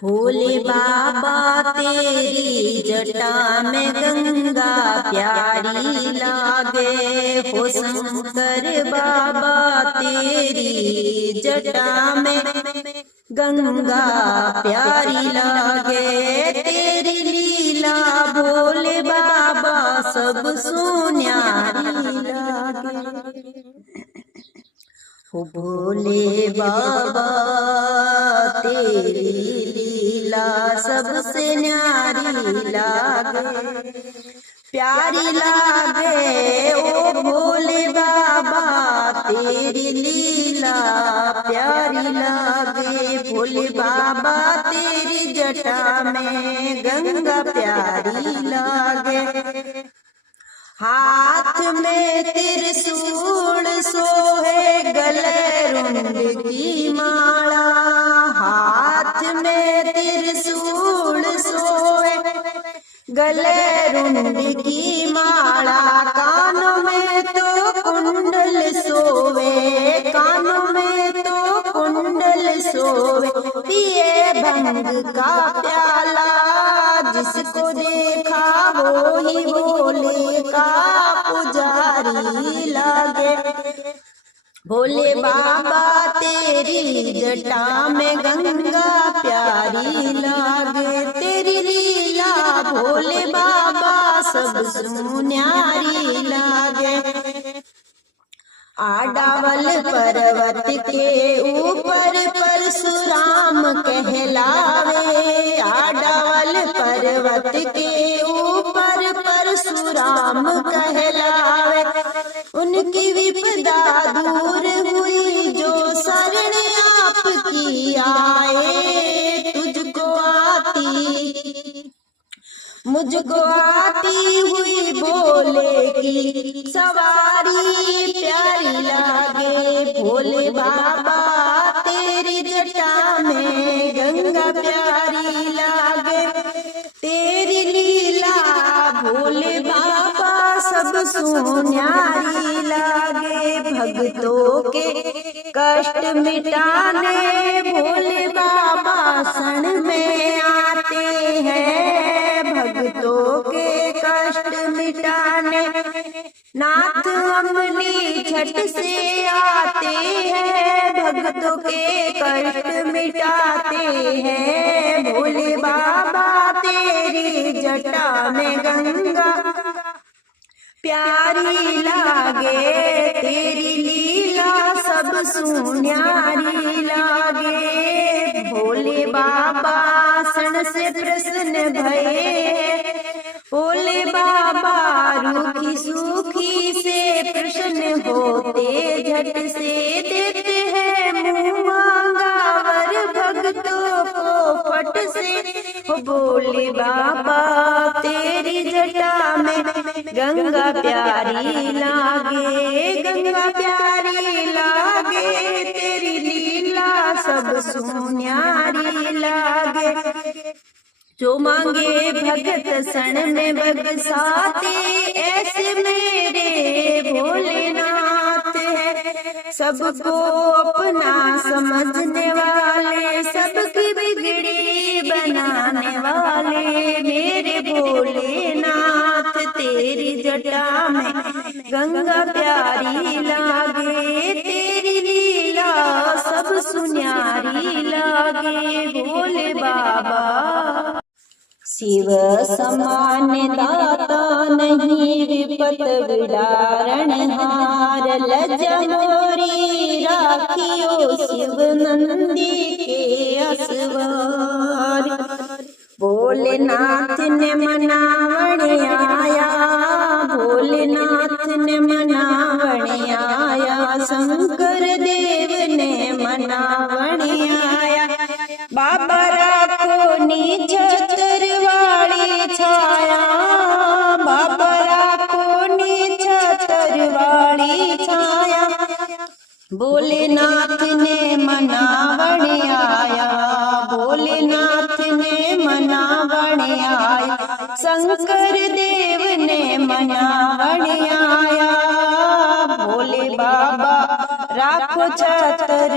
भोले बाबा तेरी जटा में गंगा प्यारी लागे, हो शंकर बाबा तेरी जटा में गंगा प्यारी लागे। तेरी लीला भोले बाबा सब सुन्यारी लागे। हो भोले बाबा तेरी लीला सबसे न्यारी लागे, प्यारी लागे। ओ भोले बाबा तेरी लीला प्यारी लागे। भोले बाबा तेरी जटा में गंगा प्यारी लागे। हाथ में त्रिशूल सोहे, गले रुंड की माला। हाथ में त्रिशूल सोहे, गले रुंड की माला। कानों में तो कुंडल सोवे, कानों में तो कुंडल सोवे। पिए भंग का प्याला, जिसको देखा वो ही भोले का पुजारी लागे। भोले बाबा तेरी जटा में गंगा प्यारी लागे। तेरी लीला भोले बाबा सब सुन्यारी लागे। आडावल पर्वत के ऊपर परशुराम कहलावे। आडावल पर्वत के ऊपर परशुराम कहलावे। उनकी विपदा दूर हुई जो शरण आपकी आए। तुझको आती मुझको आती हुई भोले की सवारी प्यारी लागे। भोले बाबा तेरी जटा में गंगा प्यारी लागे। तेरी लीला भोले बाबा सब सुन्यारी लागे। भक्तों के कष्ट मिटाने भोले बाबा शरण में आते हैं। भक्तों के कष्ट मिटाने नाथ अमली झट से आते हैं। भक्तों के कष्ट मिटाते हैं। भोले बाबा तेरी जटा में गंगा प्यारी लागे। तेरी लीला सब सुन्यारी लागे। भोले बाबा शरण से प्रसन्न भये। भोले बाबा रूखी सूखी से प्रसन्न होते, झट से देते हैं मुँह मांगा वर भक्तों को फट से। हो भोले बाबा तेरी जटा में गंगा प्यारी लागे, गंगा प्यारी लागे। तेरी लीला सब सुन्यारी लागे। जो मांगे भगत शरण में बरसाते, ऐसे मेरे भोलेनाथ है। सबको अपना समझने वाले, सबकी बिगड़ी बनाने वाले मेरे भोलेनाथ। तेरी जटा में गंगा प्यारी लागे। तेरी लीला सब सुन्यारी लागे। भोले बाबा शिव समान दाता नहीं, विपत विदारण हार। लज्जा मोरी राखियो शिव नंदी के असवार। भोलेनाथ ने मनावण आया, भोलेनाथ ने मनावण आया। शंकर देव ने मनावण आया। बाबा राखो नीच तरवाड़ी छाया, बाबा राखो नीच तरवाड़ी छाया। भोलेनाथ ने मनावण आया, भोलेनाथ ने मनावण आया। शंकर देव ने मनावण आया। भोले बाबा राखो छतर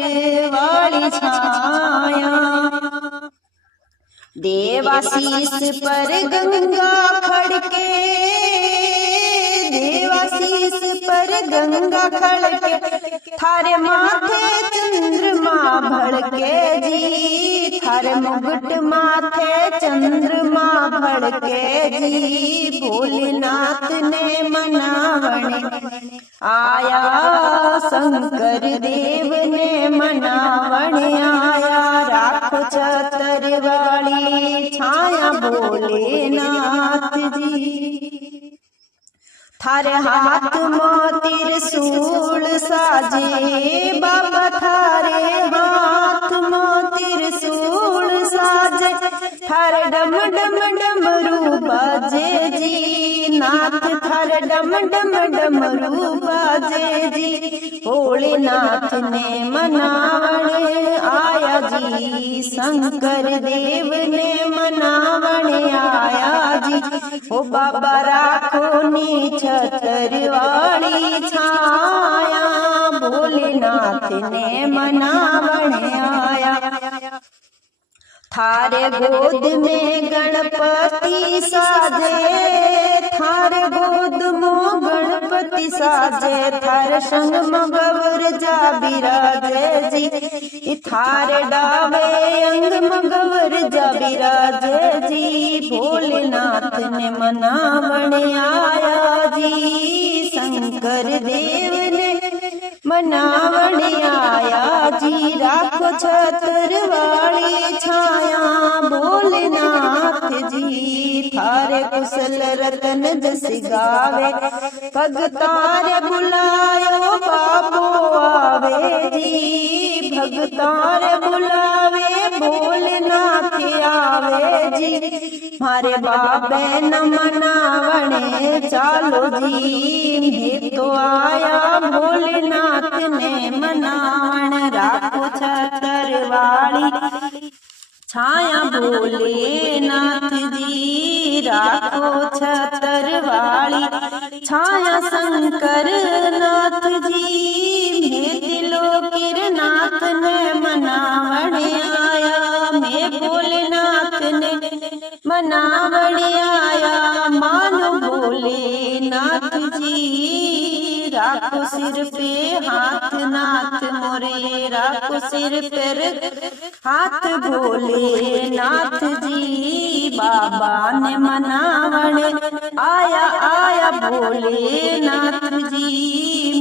वाली छाया। देवाशीष पर गंगा खड़के, देवाशीष पर गंगा खड़के, थारे माथे चंद्रमा भड़के जी, थारे मुकुट माथे चंद्रमा भड़के जी। भोलेनाथ ने मनावणे आया, शंकर देव ने मनावणे आया। राखो छतर वाली छाया भोलेनाथ जी, थारे हाथ में त्रिशूल साजे बाबा, थारे हाथ में त्रिशूल साजे, थारे डम डम डमरू बाजे जी, नाथ थारे डम डम डमरू बाजे जी। भोलेनाथ ने मनावणे आया जी, शंकर देव ने मनावणे आया जी। ओ बाबा राखो नी छतर वाली छाया, भोलेनाथ ने मनावणे आया। थारे गोद में गणपति साजे, थारे गोद में गणपति साजे, थारे संग में गौर जा बिराजे जी, थारे डावे अंग में गौर जा बिराजे जी। भोलेनाथ ने मनावणे आया जी, शंकर देव ने मनावणे आया जी। राखो छतर वाली छाया भोलेनाथ जी, थारे कुशल रतन जस गावे, भगतारे बुलायो बाबो आवे जी, भगतारे बुलावे भोलेनाथ आवे जी। मारे बाबे न मनावणे चालो जी, मैं तो आया भोलेनाथ ने मनावण। राखो छतर वाली छाया भोलेनाथ जी, राखो छतर वाली छाया शंकर नाथ जी। मैं त्रिलोकीर नाथ ने मनावणे आया, मैं भोलेनाथ ने मनावणे आया। मानो भोलेनाथ जी, राखो सिर पे हाथ नाथ मोरे, राखो सिर पर हाथ भोलेनाथ जी। बाबा ने मनावण आया आया भोलेनाथ जी,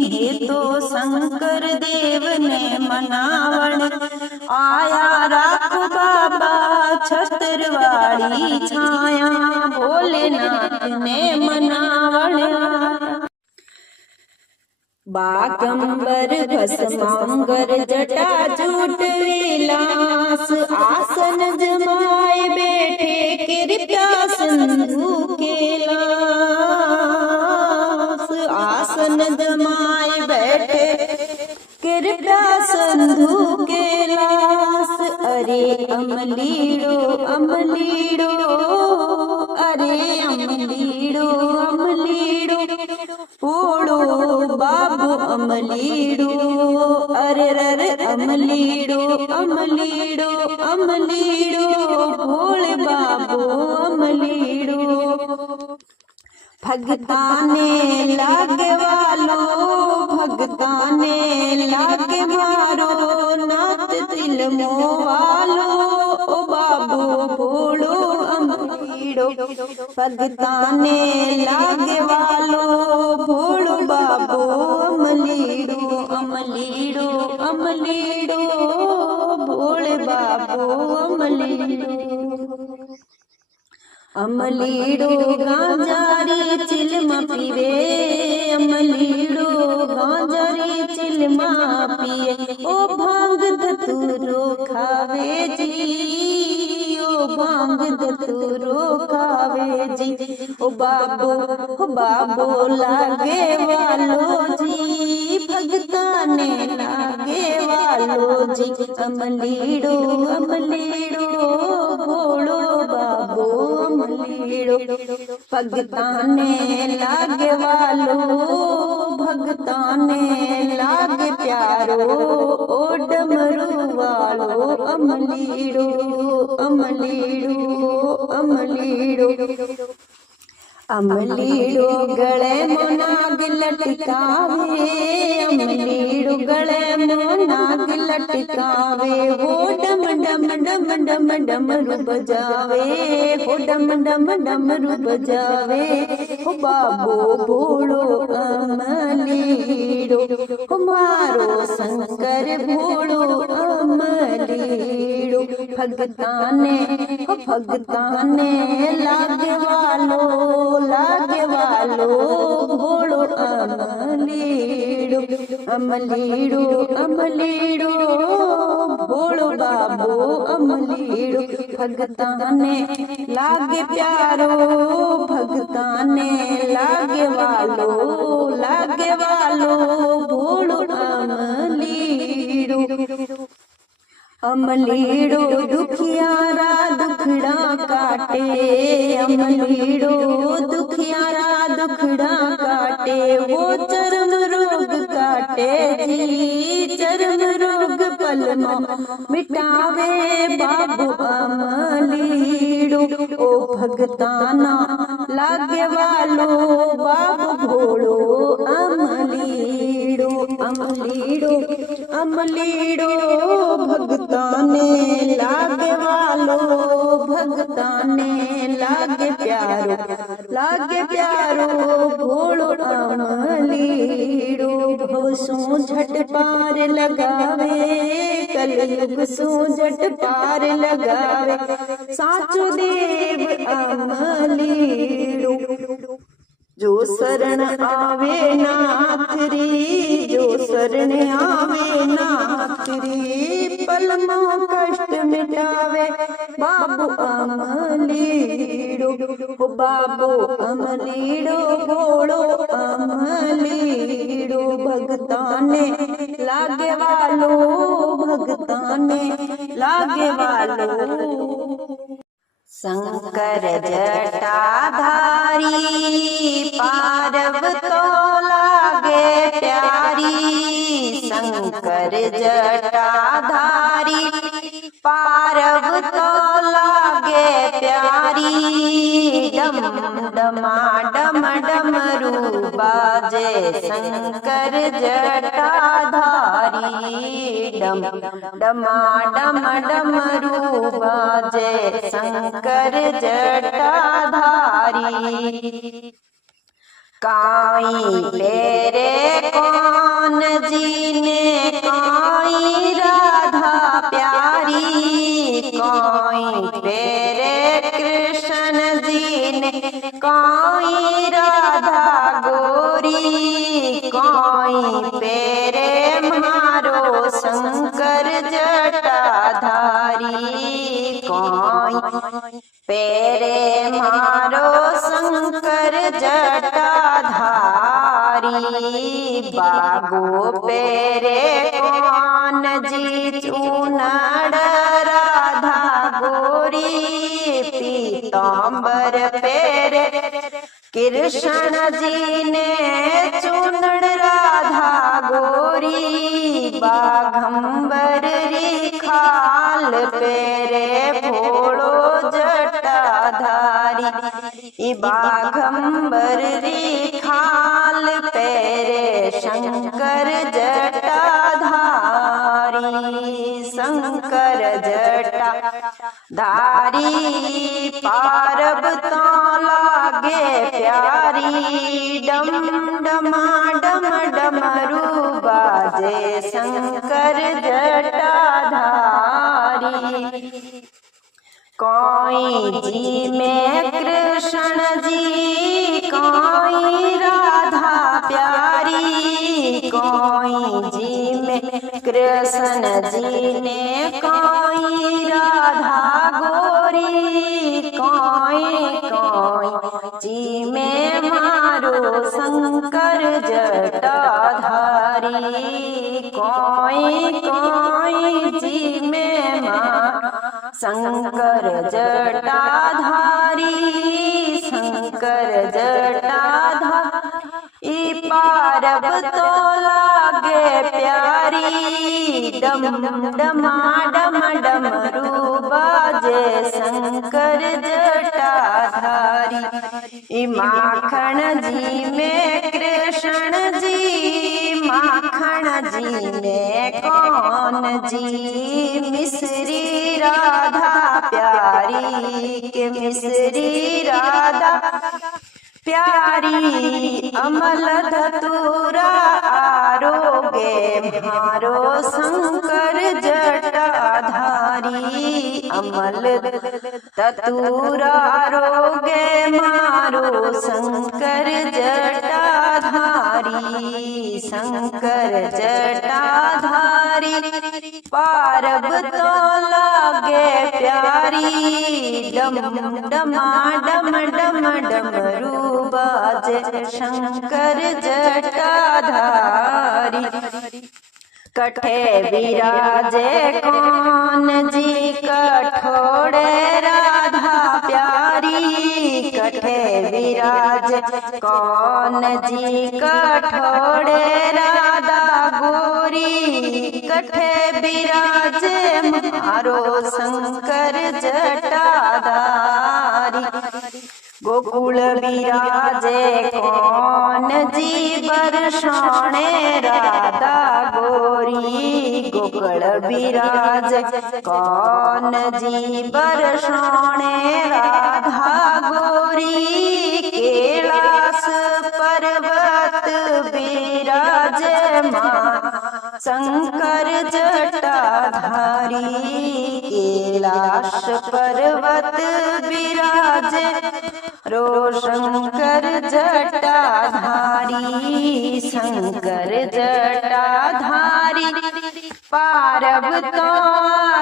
मैं तो शंकर देव ने मनावण आया। राखो बाबा छतर वाली छाया, भोलेनाथ ने मनावण आया। बागंबर भस्मांगर जटा जूट विलास, आसन जमाए बैठे कृपया सिंधु के लास, आसन जमाए बैठे कृपया सिंधु के लास। अरे अमलीड़ो अमलीड़ो, अरे अमलीड़ो अमलीड़ो, ओड़ो बाबू अमलीड़ो, अरे रे अमलीड़ो अमलीड़ो अमलीड़ो, भोले बाबू अमलीड़ो। भगताने लागे वालो, भगताने लागे मारो, नाथ दिल मोवालो, ओ बाबू भोलो अमलीड़ो। भगताने लागे वालो भोलो बाबू अमलीड़ो, अमलीड़ो अमलीड़ो, भोले बाबू अमलीड़ो। अमलीड़ो गांजारी चिलमा पीवे, अमलीड़ो गांजारी चिलमा पिए, ओ भांग धतूरो खावे जी, ओ भांग धतूरो खावे जी। ओ बाबो लागे वालो जी, भगताने लागे वालो जी। अमलीड़ो अमलीड़ो भोलो बाबो अमलीड़ो, भगताने लागे वालो भगताने लागे प्यारो, ओ डमरू वालो अमलीड़ो अमलीड़ो अमलीड़ो गले मोनाग लटकावे, अमलीड़ो गले मोनाग लटकावे, वो डम डम डम डम डमरू बजावे, वो डम डम डमरू बजावे, हो बाबो भोलो अमलीड़ो, हमारो शंकर भोलो अमलीड़ो, भगताने लागे वालो भोलो अमलीड़ो भोलो बाबो अमलीड़ो, भगताने लागे प्यारो, भगताने लागे वालो भोलो अमलीड़ो दुखियारा दुखड़ा काटे, अमलीड़ो दुखियारा दुखड़ा काटे, वो चर्म रोग काटे जी, चर्म रोग पलमा मिटावे बाबू अमलीड़ो, ओ भगताना लागे वालो बाबू भोलो अमलीड़ो भगताने लागे वालो, भगताने लागे प्यारो भोलो अमलीड़ो, भव सो झट पार लगावे, कलयुग सो झट पार लगावे, साचो देव अमलीड़ो, जो शरण आवे नाथ री, जो शरण आवे नाथ री, पलमा कष्ट मिटावे बाबू अमलीड़ो, हो बाबू अमलीड़ो भोलो अमलीड़ो, भगताने लागे वालो, भगताने लागे वालो, शंकर जटाधारी पारव तो लागे प्यारी, शंकर जटाधारी पारव तो लागे प्यारी, डम डमा डम डमरू बाजे शंकर जटाधारी, डम डमा डम डमरू बाजे शंकर जटाधारी, काई तेरे कौन जीने काई राधा प्यारी, काई तेरे कृष्ण जीने काई राधा गोरी, काई तेरे मारो शंकर जटाधारी, काई पेरे मारो शंकर जटाधारी, बागो पेरे कौन जी चूनड़ राधा गोरी, पीतांबर पेरे कृष्ण जी ने चूनड़ राधा गोरी, बाघंबर री खाल पेरे भोलो जटाधारी, बाघंबर री खाल पेरे शंकर जटाधारी, शंकर जटाधारी पारब तो लागे प्यारी, डम डमा डम डमरू बाजे शंकर जटाधारी, कोई जी में कृष्ण जी कोई राधा प्यारी, कोई जी में कृष्ण जी ने कोई राधा गोरी, कोई जी में मारो शंकर जटाधारी, कोई जी में शंकर जटाधारी, शंकर जटाधारी पारब तो लागे प्यारी, डम डमा डम डमरू बाजे शंकर जटाधारी। माखन जी में कृष्ण जी, माखन जी में कौन जी, मिश्री राधा प्यारी के मिश्री राधा प्यारी। अमल धतूरा आरोगे मारो शंकर जटाधारी। अमल धतूरा आरोगे मारो शंकर जटाधारी। शंकर जटाधारी पारब तो लागे प्यारी। डम डमा डम डम डमरू बाजे शंकर जटाधारी। कठे विराजे कौन जी कठोड़े राधा प्यारी। कठे विराजे कौन जी कठोड़े राधा गोरी। कठे विराजे मारो शंकर जटाधारी। गोकुल विराजे कौन जी बरसाने राधा गोरी। गोकुल विराजे कौन जी बरसाने राधा गोरी। कैलाश पर्वत विराजे मां शंकर जटाधारी। कैलाश पर्वत विराजे रो शंकर जटाधारी। शंकर जटाधारी पारब तो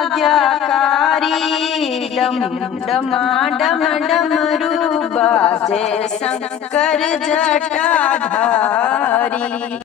आज्ञाकारी। डम डमा डम डमरू बाजे शंकर जटाधारी।